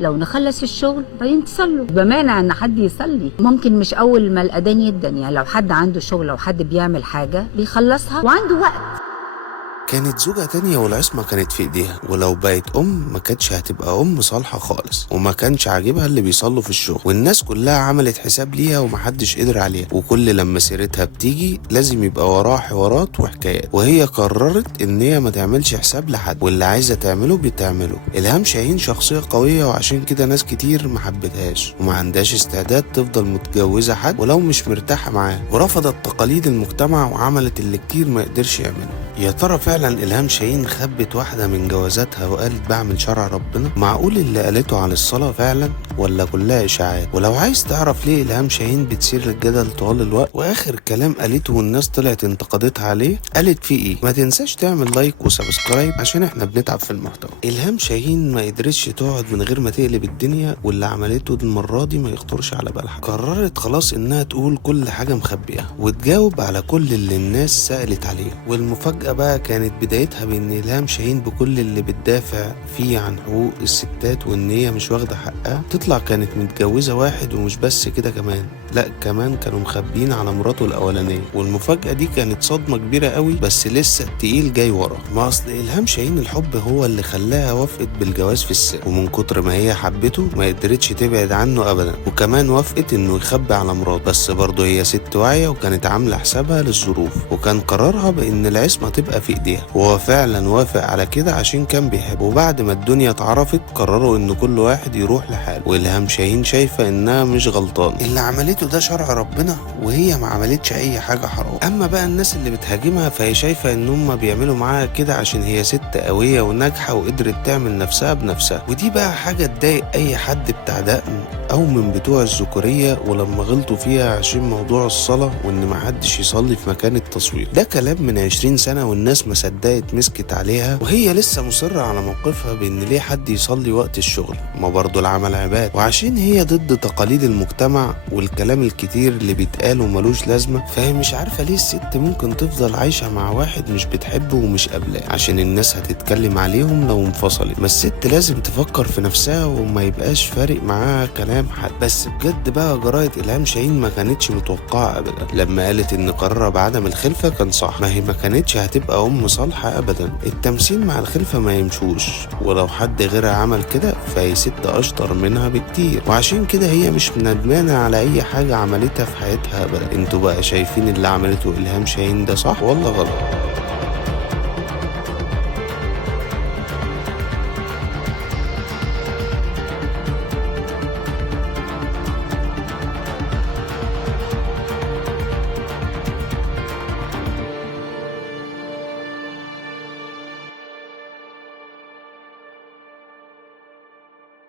لو نخلص الشغل بعدين تصلوا. بمانع ان حد يصلي، ممكن مش اول ما الاذان يدن، يعني لو حد عنده شغل او حد بيعمل حاجه بيخلصها وعنده وقت. كانت زوجة تانية والعصمة كانت في ايديها، ولو بقت ما كانتش هتبقى صالحة خالص، وما كانش عاجبها اللي بيصلوا في الشغل، والناس كلها عملت حساب ليها ومحدش قدر عليها، وكل لما سيرتها بتيجي لازم يبقى وراها حوارات وحكايات، وهي قررت ان هي ما تعملش حساب لحد، واللي عايزة تعمله بتعمله. إلهام شاهين شخصية قوية، وعشان كده ناس كتير ما حبتهاش وما عندهاش استعداد تفضل متجوزة حد ولو مش مرتاحة معاه، ورفضت تقاليد المجتمع وعملت اللي كتير ما يقدرش يعمله. يا ترى فعلا إلهام شاهين خبت واحدة من جوازاتها وقالت بعمل شرع ربنا؟ معقول اللي قالته عن الصلاة فعلا ولا كلها إشاعات؟ ولو عايز تعرف ليه إلهام شاهين بتثير الجدل طوال الوقت وآخر كلام قالته والناس طلعت انتقدتها عليه قالت فيه إيه، ما تنساش تعمل لايك وسبسكرايب عشان إحنا بنتعب في المحتوى. إلهام شاهين ما قدرتش تقعد من غير ما تقلب الدنيا، واللي عملته المرة دي ما يخطرش على بالها. قررت خلاص إنها تقول كل حاجة مخبيها وتجاوب على كل اللي الناس سألت عليه. والمفاجأة بقى كانت بدايتها بان إلهام شاهين بكل اللي بتدافع فيه عن حقوق الستات وان هي مش واخده حقها، تطلع كانت متجوزه واحد، ومش بس كده كمان، لا كمان كانوا مخبيين على مراته الاولانيه. والمفاجاه دي كانت صدمه كبيره قوي، بس لسه التقيل جاي ورا. ما اصل إلهام شاهين الحب هو اللي خلاها وافقت بالجواز في السر، ومن كتر ما هي حبته ما قدرتش تبعد عنه ابدا، وكمان وافقت انه يخبي على مراته. بس برضه هي ست واعيه وكانت عامله حسابها للظروف، وكان قرارها بان العصمه تبقى في ايديها، وهو فعلا وافق على كده عشان كان بيحب. وبعد ما الدنيا اتعرفت قرروا ان كل واحد يروح لحاله، وإلهام شاهين شايفه انها مش غلطان، اللي عملته ده شرع ربنا وهي ما عملتش اي حاجه حرام. اما بقى الناس اللي بتهاجمها فهي شايفه ان هم بيعملوا معاها كده عشان هي ست قويه وناجحه وقدرت تعمل نفسها بنفسها، ودي بقى حاجه تضايق اي حد بتاع دقن او من بتوع الذكوريه، ولما غلطوا فيها عشان موضوع الصلاه وان ما حدش يصلي في مكان التصوير. ده كلام من 20 سنه والناس ما صدقت مسكت عليها، وهي لسه مصرة على موقفها بان ليه حد يصلي وقت الشغل، ما برضو العمل عباد، وعشان هي ضد تقاليد المجتمع والكلام الكتير اللي بيتقال وملوش لازمة، فهي مش عارفة ليه الست ممكن تفضل عايشة مع واحد مش بتحبه ومش قابلاه عشان الناس هتتكلم عليهم لو انفصلت. ما الست لازم تفكر في نفسها وما يبقاش فارق معاها كلام حد. بس بجد بقى جراية إلهام شاهين ما كانتش متوقعة ابدا لما قالت ان قرارها بعدم الخلفة كان صح، ما هي ما كانتش هتبقى صالحة ابدا. التمثيل مع الخلفة ما يمشوش، ولو حد غيرها عمل كده فهي ست اشطر منها بكتير، وعشان كده هي مش ندمانة على اي حاجة عملتها في حياتها ابدا. انتوا بقى شايفين اللي عملته إلهام شاهين ده صح ولا غلط؟